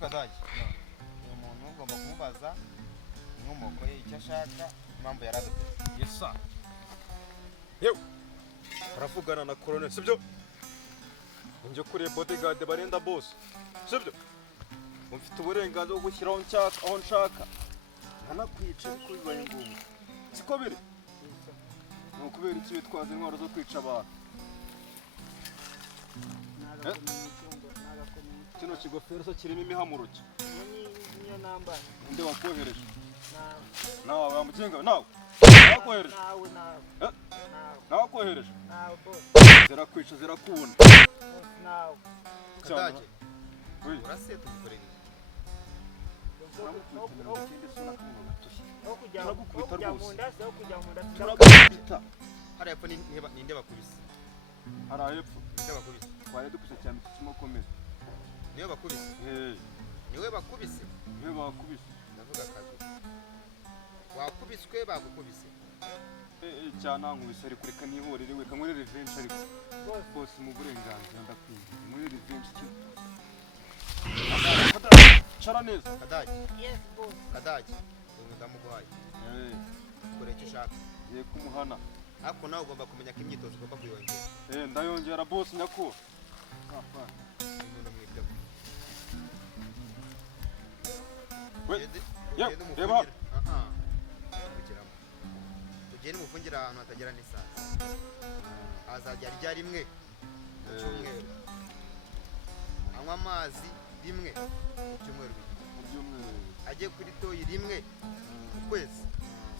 Kadage uyu muntu ugomba kumubaza inkomoko ye icyo ashaka impamvu yaradutse. Yesa yewe aravugana na Colonel sibyo njye kuri bodyguard barenda boss sibyo mfite uburenganzira bwo gushyiraho nshaka aho nshaka ntanakwica ariko bibaye ngombwa siko biri ni ukubera iki bitwaza intwaro zo kwica abantu. Kino kigofero so kirimo imihamuruke niyo namba nde wakohereje nawe wamugenga nawe wakohereje nawe wakohereje zirakwica zirakubona nawe Kadage oui uraseta umukorera turagukubita hariya epfo ninde bakubise hariya hepfo ninde bakubise twari dukubise cyane tukimo komeza niwe bakubise niwe bakubise niwe bakubise ndavuga akazi wakubiswe bagukubise cyane ankubise ariko reka nihorere we kamwe revenge ariko boss mu burenganzira ndakwiye muri revenge cyo cara neza Kadage yes boss Kadage uyu ndamuguhaye kore icyo ushaka ye kumuhana ariko nawe ugomba kumenya ko imyitozo ugomba kuyongera ndayongera boss nyako reba ugende umufungira ahantu hatagera n'isazi azajya arya rimwe mu cyumweru anywa amazi rimwe mu cyumweru ajye kuri toyi rimwe mu kwezi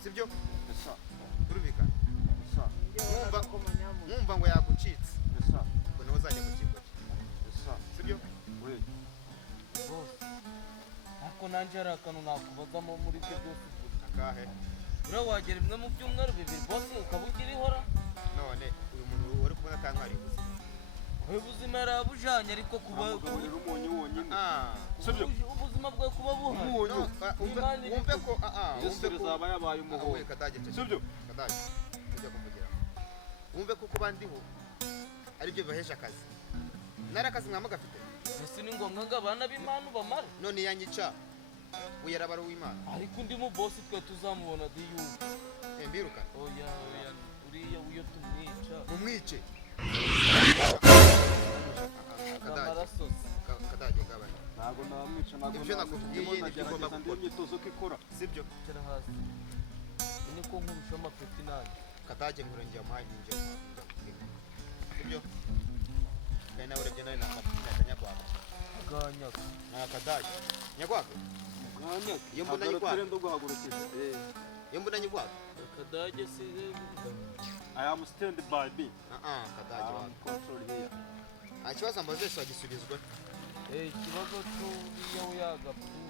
sibyo turubikana mwumva ngo yagucitse ngo niho uzajya mu kigo sibyo ariko nanjye hari akantu nakubazamo muri ibyo byose akahe uriya wagera imwe mu byumweru bibiri bose ukaba ugira ihora none uyu muntu uri kubona kankari gusa ubuzima yarabujanye ariko kuba umunyu wonyine ubuzima bwawe kuba buhari wumve ko wumve ko zaba yabaye umuhondo sibyo Kadage tujya kumugira wumve ko kuba ndiho ari byo bihesha akazi nari akazi mwama gafite ese ni ngombwa ngo abana b'Imana bamara none yanyica uyarabara w'Imana ariko undi mu boss twe tuzamubona diyu mbiruka oya uriya uyo tumwica mumwice Kadage gabanya ntago namwica ntago ibyo nakubwiye ni ugomba gukora imyitozo ko ikora sibyo kera hasi ni ko nkurusha amapeti nanjye Kadage ngurengera muhaye ninjye sibyo kandi nawe urebye nari nakanyagwaka ganyaka na Kadage nyagwaka ganyaka iyo mbona nyagwaka ndo guhagurukira iyo mbona nyagwaka Kadage si I am stand by me Kadage wa control here ikibazo ambaze wagisubizwe ikibazo cyo yagapfuye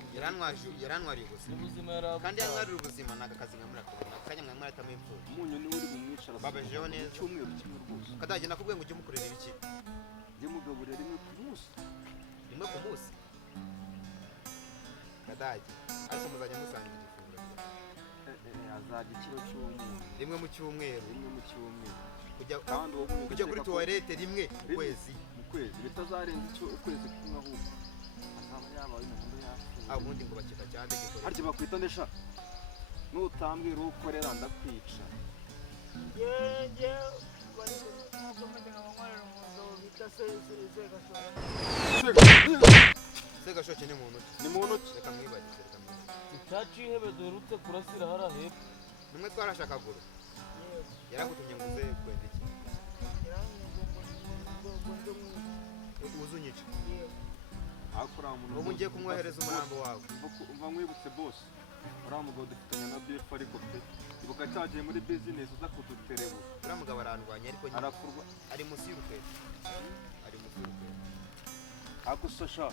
yarantwariye ubuzima ubuzima yarabu kandi yantwarira ubuzima naga akazi nkamura kubona akanya mwamara atamwipfuye umunyu ni uri bumwicara babajeho neza cyumweru kimwe rwose Kadage nakubwiye ngo ujye mukorera ibiki njye mugaburira rimwe ku munsi Kadage ariko muzajya musangira ifunguro azajya ikiro cy'umunyu rimwe mu cyumweru kujya kuri toilette rimwe mu kwezi bitazarenza icyo ukwezi kumwe ahubwo azaba yabaye umuhondo yapfuye ubundi ngo bakita cyane gikorera harya bakwita ndesha nutambwira uwo ukorera ndakwica yeje bari kumenya abamwarira umuzo bita Segashoke ni muntu reka mwibagize itaci ihebe duherutse kurasira hara hepfo nimwe twarashaka guru yaragutumye ngo uze kwenda iki uzunyica akora umuntu ubu ngiye kumwohereza umurambo wawe umva nkwibutse boss uriya mugabo dufitanye na beef ariko pe ibuka cyagiye muri business uza kuduterebura uriya mugabo arandwanya ariko arakurwa ari munsi y'urukweto agusasha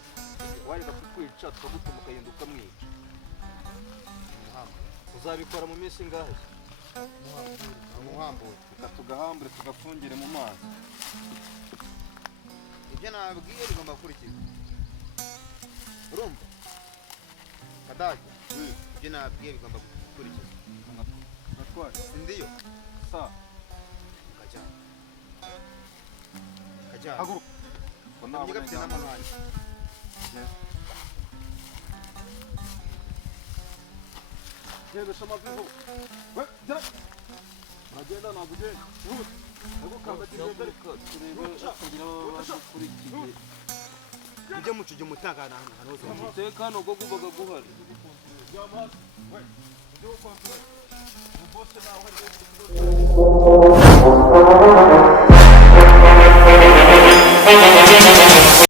wareka kukwica tukagutuma ukagenda ukamwica uzabikora mu minsi ingahe umuhambure reka tugahambure tugafungire mu mazi ibyo nababwiye bigomba gukurikizwa urumva kadage ibyo nababwiye bigomba gukurikizwa natware sindiyo sa kajyana kajyana haguruka nabyo gafite n'amahane genda shama vivu we jya uragenda ntabwo ugenda agukandagira imbere kugira babashe kurikira ujye mucuge umutekano ahantu hose umutekano go gubaga guhari jya amazi we ujye gukontorora ubose nawe ari